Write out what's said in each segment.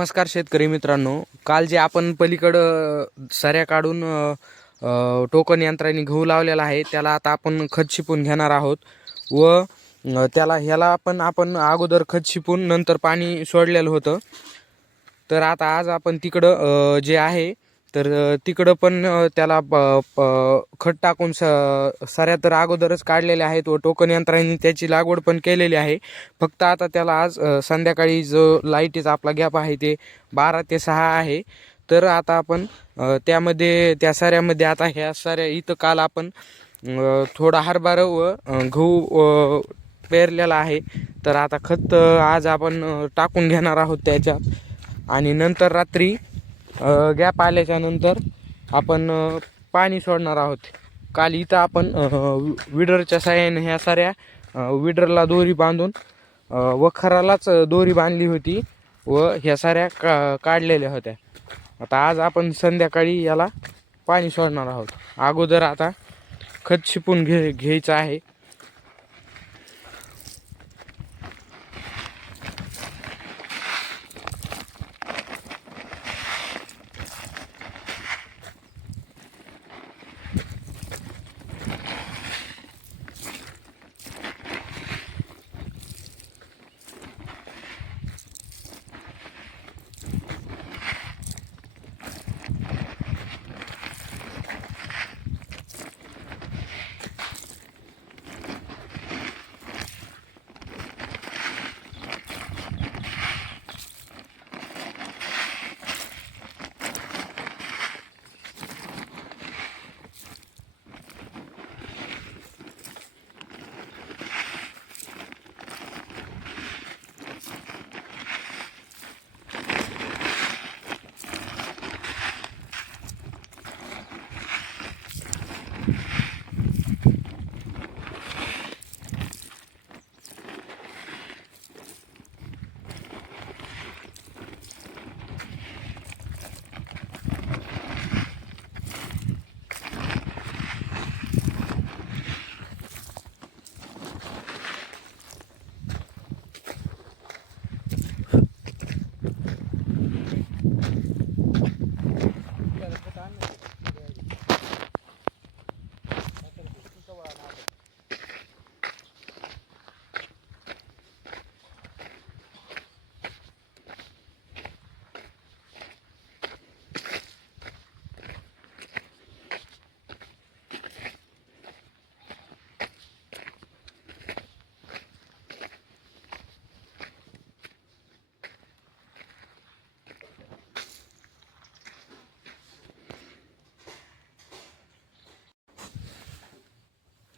नमस्कार शेतकरी मित्रांनो. काल जे आपण पलीकडं सऱ्या काढून टोकन यंत्राने गहू लावलेला आहे त्याला आता आपण खत शिपून घेणार आहोत. व त्याला ह्याला पण आपण अगोदर खत शिपून नंतर पाणी सोडलेलं होतं. तर आता आज आपण तिकडं जे आहे तर तिकडं पण त्याला प- प- खत टाकून स साऱ्या तर अगोदरच काढलेल्या आहेत व टोकन यंत्राने त्याची लागवड पण केलेली आहे. फक्त आता त्याला आज संध्याकाळी जो लाईटीचा आपला गॅप आहे ते बारा ते सहा आहे. तर आता आपण त्यामध्ये त्या साऱ्यामध्ये आता ह्या साऱ्या इथं काल आपण थोडा हरभरा व गहू पेरलेला आहे. तर आता खत आज आपण टाकून घेणार आहोत त्याच्यात. आणि नंतर रात्री गॅप आल्याच्यानंतर आपण पाणी सोडणार आहोत. काल इथं आपण विडरच्या साह्याने ह्या साऱ्या विडरला दोरी बांधून वखरालाच दोरी बांधली होती व ह्या साऱ्या का काढलेल्या होत्या. आता आज आपण संध्याकाळी याला पाणी सोडणार आहोत. अगोदर आता खत शिपून घे घ्यायचं आहे.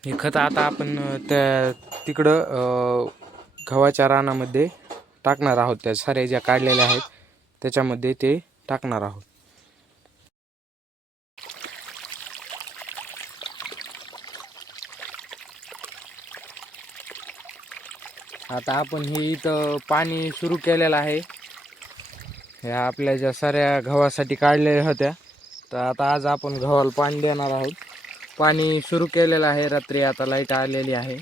हे खत आता आपण त्या तिकडं गव्हाच्या रानामध्ये टाकणार आहोत. त्या साऱ्या ज्या काढलेल्या आहेत त्याच्यामध्ये ते टाकणार आहोत. आता आपण हे इथं पाणी सुरू केलेलं आहे. ह्या आपल्या ज्या साऱ्या गव्हासाठी काढलेल्या होत्या तर आता आज आपण गव्हाला पाणी देणार आहोत. पाणी सुरू केलेलं आहे. रात्री आता लाइट आलेली आहे.